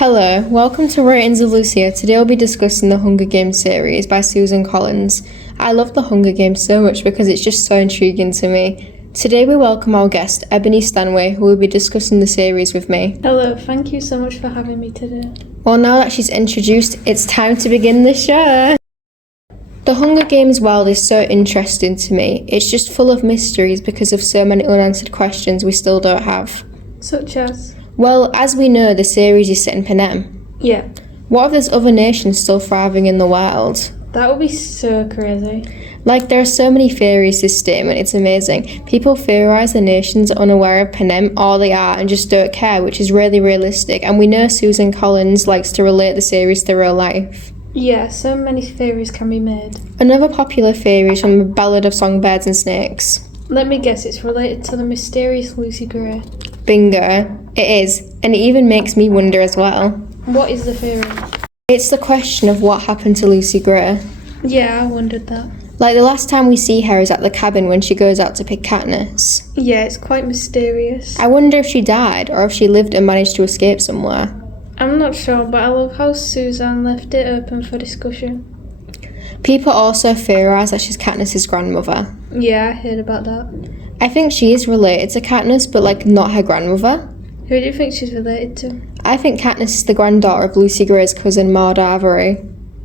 Hello, welcome to Ratings of Lucia. Today I'll be discussing the Hunger Games series by Susan Collins. I love the Hunger Games so much because it's just so intriguing to me. Today we welcome our guest, Ebony Stanway, who will be discussing the series with me. Hello, thank you so much for having me today. Well, now that she's introduced, it's time to begin the show. The Hunger Games world is so interesting to me. It's just full of mysteries because of so many unanswered questions we still don't have. Such as? Well, as we know, the series is set in Panem. Yeah. What if there's other nations still thriving in the world? That would be so crazy. Like, there are so many theories to this statement, it's amazing. People theorise the nations are unaware of Panem, or they are, and just don't care, which is really realistic. And we know Susan Collins likes to relate the series to real life. Yeah, so many theories can be made. Another popular theory is from the Ballad of Songbirds and Snakes. Let me guess, it's related to the mysterious Lucy Gray. Bingo. It is, and it even makes me wonder as well. What is the theory? It's the question of what happened to Lucy Gray. Yeah, I wondered that. Like, the last time we see her is at the cabin when she goes out to pick Katniss. Yeah, it's quite mysterious. I wonder if she died, or if she lived and managed to escape somewhere. I'm not sure, but I love how Suzanne left it open for discussion. People also theorise that she's Katniss's grandmother. Yeah, I heard about that. I think she is related to Katniss, but like not her grandmother. Who do you think she's related to? I think Katniss is the granddaughter of Lucy Gray's cousin Maud Avery.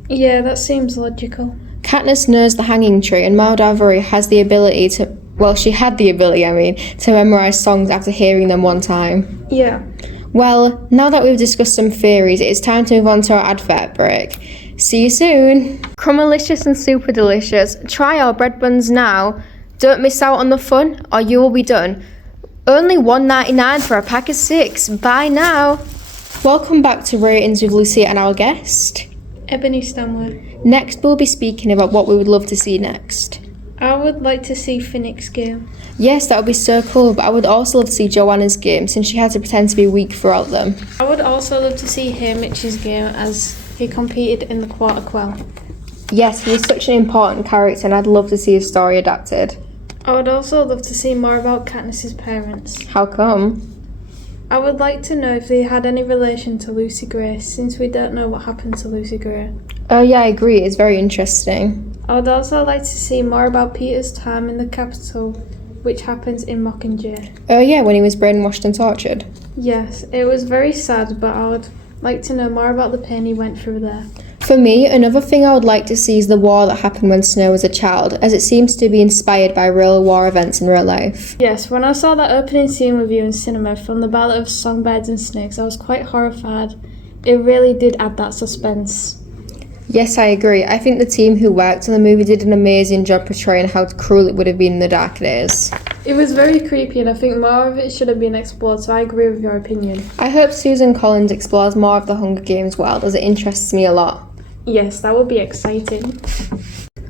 Yeah, that seems logical. Katniss knows the hanging tree, and Maud Avery has the ability to, well, she had the ability, to memorise songs after hearing them one time. Yeah. Well, now that we've discussed some theories, it is time to move on to our advert break. See you soon. Crumalicious and super delicious. Try our bread buns now. Don't miss out on the fun, or you will be done. Only $1.99 for a pack of 6. Buy now. Welcome back to Ratings with Lucia and our guest, Ebony Stanway. Next, we'll be speaking about what we would love to see next. I would like to see Finnick's game. Yes, that would be so cool, but I would also love to see Joanna's game, since she had to pretend to be weak throughout them. I would also love to see Haymitch's game, as he competed in the Quarter Quell. Yes, he is such an important character, and I'd love to see his story adapted. I would also love to see more about Katniss's parents. How come? I would like to know if they had any relation to Lucy Gray, since we don't know what happened to Lucy Gray. Oh yeah, I agree, it's very interesting. I would also like to see more about Peter's time in the capital, which happens in Mockingjay. Oh yeah, when he was brainwashed and tortured. Yes, it was very sad, but I would like to know more about the pain he went through there. For me, another thing I would like to see is the war that happened when Snow was a child, as it seems to be inspired by real war events in real life. Yes, when I saw that opening scene with you in cinema from the Ballad of Songbirds and Snakes, I was quite horrified. It really did add that suspense. Yes, I agree. I think the team who worked on the movie did an amazing job portraying how cruel it would have been in the dark days. It was very creepy, and I think more of it should have been explored, so I agree with your opinion. I hope Susan Collins explores more of the Hunger Games world, as it interests me a lot. Yes, that would be exciting.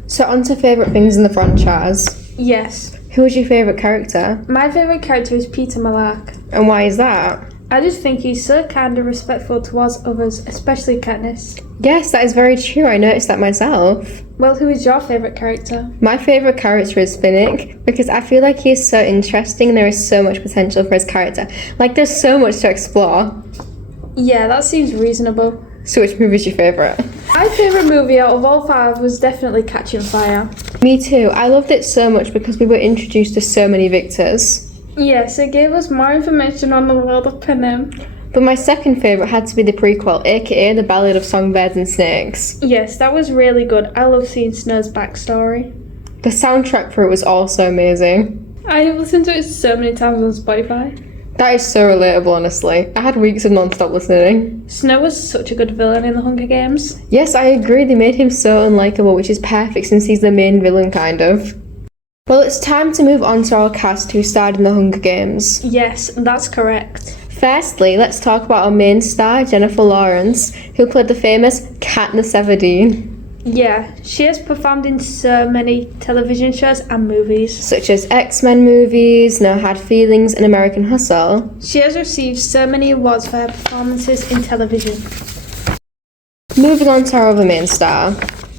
So on to favourite things in the franchise. Yes. Who is your favourite character? My favourite character is Peter Malak. And why is that? I just think he's so kind and respectful towards others, especially Katniss. Yes, that is very true. I noticed that myself. Well, who is your favourite character? My favourite character is Finnick, because I feel like he is so interesting and there is so much potential for his character. Like, there's so much to explore. Yeah, that seems reasonable. So which movie is your favourite? My favourite movie out of all 5 was definitely Catching Fire. Me too. I loved it so much because we were introduced to so many victors. Yes, it gave us more information on the world of Panem. But my second favourite had to be the prequel, aka The Ballad of Songbirds and Snakes. Yes, that was really good. I love seeing Snow's backstory. The soundtrack for it was also amazing. I have listened to it so many times on Spotify. That is so relatable, honestly. I had weeks of non-stop listening. Snow was such a good villain in the Hunger Games. Yes, I agree. They made him so unlikable, which is perfect since he's the main villain, kind of. Well, it's time to move on to our cast who starred in the Hunger Games. Yes, that's correct. Firstly, let's talk about our main star, Jennifer Lawrence, who played the famous Katniss Everdeen. Yeah, she has performed in so many television shows and movies. Such as X-Men movies, No Hard Feelings, and American Hustle. She has received so many awards for her performances in television. Moving on to our other main star.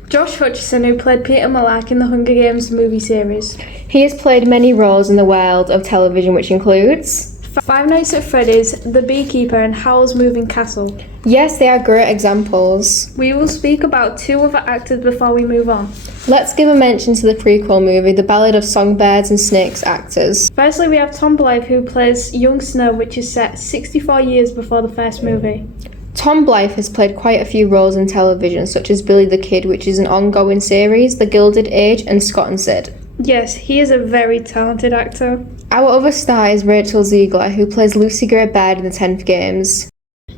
Josh Hutcherson, who played Peter Malak in the Hunger Games movie series. He has played many roles in the world of television, which includes Five Nights at Freddy's, The Beekeeper, and Howl's Moving Castle. Yes, they are great examples. We will speak about two other actors before we move on. Let's give a mention to the prequel movie, The Ballad of Songbirds and Snakes actors. Firstly, we have Tom Blythe, who plays young Snow, which is set 64 years before the first movie. Tom Blythe has played quite a few roles in television, such as Billy the Kid, which is an ongoing series, The Gilded Age, and Scott and Sid. Yes, he is a very talented actor. Our other star is Rachel Zegler, who plays Lucy Gray Baird in the 10th Games.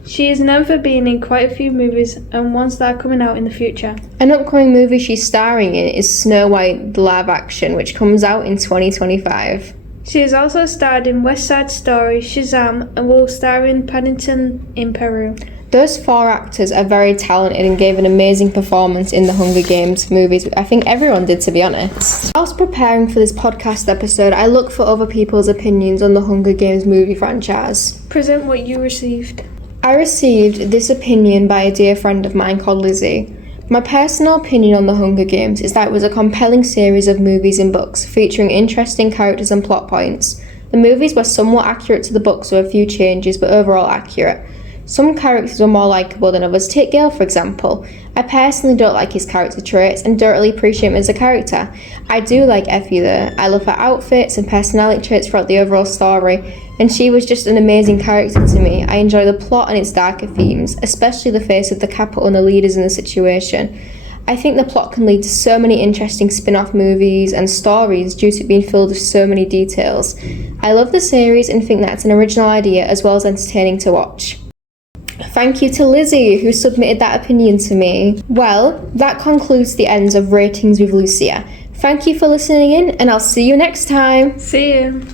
She is known for being in quite a few movies and ones that are coming out in the future. An upcoming movie she's starring in is Snow White, the live action, which comes out in 2025. She has also starred in West Side Story, Shazam, and will star in Paddington in Peru. Those four actors are very talented and gave an amazing performance in the Hunger Games movies. I think everyone did, to be honest. Whilst preparing for this podcast episode, I look for other people's opinions on the Hunger Games movie franchise. Present what you received. I received this opinion by a dear friend of mine called Lizzie. My personal opinion on the Hunger Games is that it was a compelling series of movies and books featuring interesting characters and plot points. The movies were somewhat accurate to the books with a few changes, but overall accurate. Some characters were more likeable than others. Take Gale, for example. I personally don't like his character traits and don't really appreciate him as a character. I do like Effie though. I love her outfits and personality traits throughout the overall story, and she was just an amazing character to me. I enjoy the plot and its darker themes, especially the face of the Capitol and the leaders in the situation. I think the plot can lead to so many interesting spin-off movies and stories due to it being filled with so many details. I love the series and think that's an original idea as well as entertaining to watch. Thank you to Lizzie, who submitted that opinion to me. Well, that concludes the ends of Ratings with Lucia. Thank you for listening in, and I'll see you next time. See you.